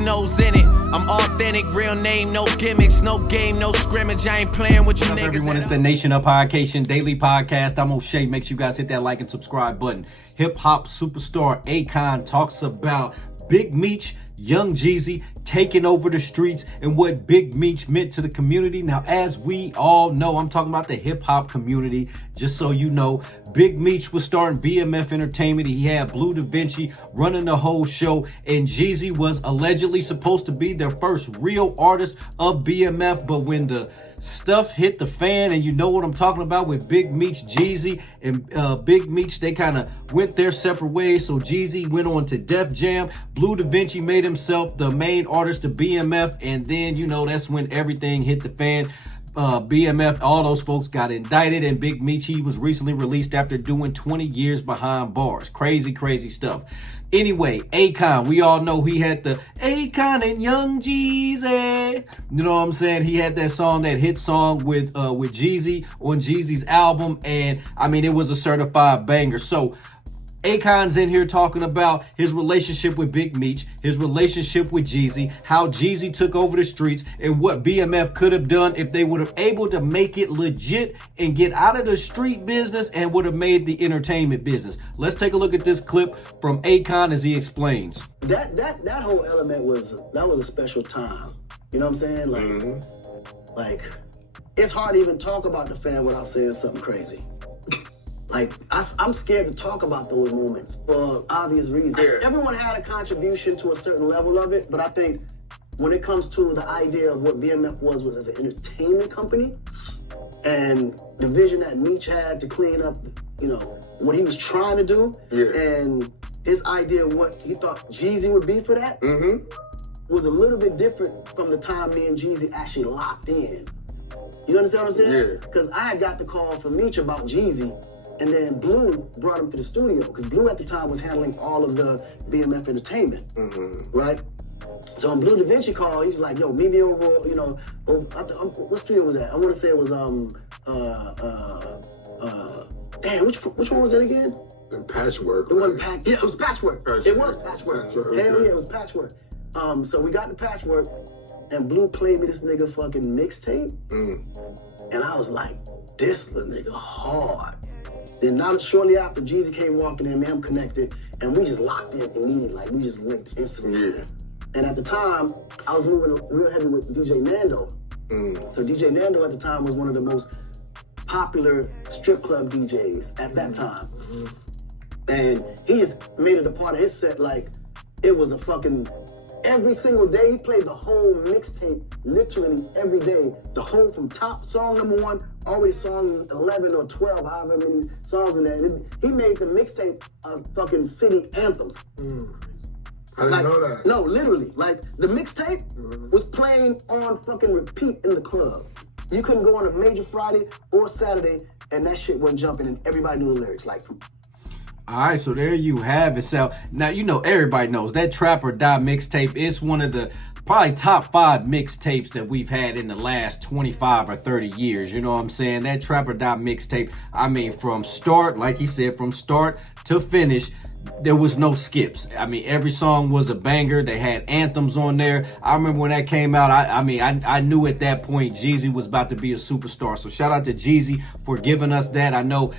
Gucci nose in it. I'm authentic, real name, no gimmicks, no game, no scrimmage. I ain't playing with you niggas. Everyone, it's the Nation of Podcation Daily Podcast. I'm O'Shea. Make sure you guys hit that like and subscribe button. Hip hop superstar Akon talks about Big Meech, Young Jeezy taking over the streets and what Big Meech meant to the community. Now, as we all know, I'm talking about the hip hop community. Just so you know, Big Meech was starting BMF Entertainment. He had Blue Da Vinci running the whole show, and Jeezy was allegedly supposed to be their first real artist of BMF. But when the stuff hit the fan, and you know what I'm talking about with Big Meech, Jeezy, and Big Meech, they kind of went their separate ways. So Jeezy went on to Def Jam. Blue Da Vinci made himself the main artist of BMF, and then, you know, that's when everything hit the fan. BMF, all those folks got indicted, and Big Meech, he was recently released after doing 20 years behind bars. Crazy, crazy stuff. Anyway, Akon, we all know he had the Akon and Young Jeezy. You know what I'm saying? He had that song, that hit song with Jeezy on Jeezy's album, and I mean, it was a certified banger. So Akon's in here talking about his relationship with Big Meech, his relationship with Jeezy, how Jeezy took over the streets, and what BMF could have done if they would have able to make it legit and get out of the street business and would have made the entertainment business. Let's take a look at this clip from Akon as he explains. That whole element was a special time. You know what I'm saying? Like it's hard to even talk about the fan without saying something crazy. Like, I'm scared to talk about those moments for obvious reasons. Yeah. Everyone had a contribution to a certain level of it, but I think when it comes to the idea of what BMF was as an entertainment company and the vision that Meech had to clean up, you know, what he was trying to do, and his idea of what he thought Jeezy would be for that was a little bit different from the time me and Jeezy actually locked in. You understand what I'm saying? Yeah. Because I had got the call from Meech about Jeezy, and then Blue brought him to the studio, because Blue at the time was handling all of the BMF Entertainment, right? So when Blue Da Vinci called, he was like, yo, meet me over, you know, what studio was that? I want to say it was, damn, which one was that again? Patchwork. It wasn't Patchwork. Yeah, it was Patchwork. It was Patchwork. Patchwork. Hell yeah, it was Patchwork. So we got the Patchwork, and Blue played me this nigga fucking mixtape, and I was like, this little nigga hard. Then not shortly after, Jeezy came walking in, man, I'm connected, and we just locked in immediately. Like, we just linked instantly. Yeah. And at the time, I was moving real heavy with DJ Nando. So DJ Nando at the time was one of the most popular strip club DJs at that time. And he just made it a part of his set like it was a fucking... Every single day, he played the whole mixtape, literally every day. The whole, from top song number 1, all the way to song 11 or 12, however many songs in there. And he made the mixtape a fucking city anthem. I didn't know that. No, literally. Like, the mixtape was playing on fucking repeat in the club. You couldn't go on a major Friday or Saturday, and that shit wasn't jumping, and everybody knew the lyrics. Like, All right, so there you have it. So now, you know, everybody knows that Trap or Die mixtape is one of the probably top 5 mixtapes that we've had in the last 25 or 30 years. You know what I'm saying? That Trap or Die mixtape, I mean, from start, like he said, from start to finish, there was no skips. I mean, every song was a banger. They had anthems on there. I remember when that came out, I knew at that point Jeezy was about to be a superstar. So shout out to Jeezy for giving us that. I know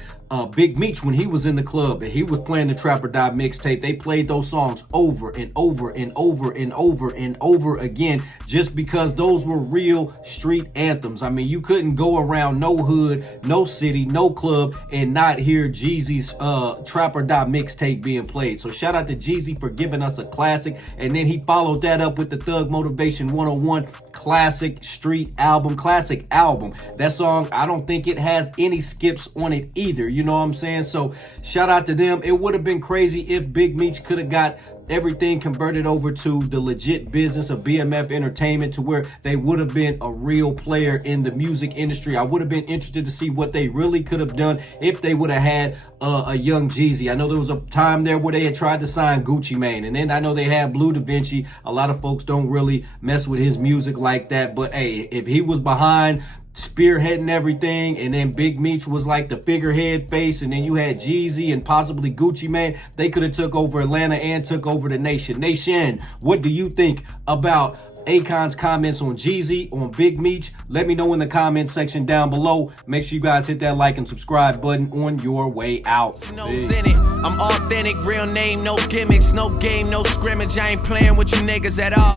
Big Meech, when he was in the club and he was playing the Trap or Die mixtape, they played those songs over and over and over and over and over again, just because those were real street anthems. I mean, you couldn't go around no hood, no city, no club and not hear Jeezy's Trap or Die mixtape being played. So shout out to Jeezy for giving us a classic. And then he followed that up with the Thug Motivation 101 classic street album, classic album. That song, I don't think it has any skips on it either. You know what I'm saying? So shout out to them. It would have been crazy if Big Meech could have got everything converted over to the legit business of BMF Entertainment, to where they would have been a real player in the music industry. I would have been interested to see what they really could have done if they would have had a young Jeezy. I know there was a time there where they had tried to sign Gucci Mane, and then I know they had Blue Da Vinci. A lot of folks don't really mess with his music like that, but hey, if he was behind spearheading everything, and then Big Meech was like the figurehead face, and then you had Jeezy and possibly Gucci Mane. They could have took over Atlanta and took over the nation. Nation, what do you think about Akon's comments on Jeezy, on Big Meech? Let me know in the comment section down below. Make sure you guys hit that like and subscribe button on your way out. Peace. In it. I'm authentic, real name, no gimmicks, no game, no scrimmage. I ain't playing with you niggas at all.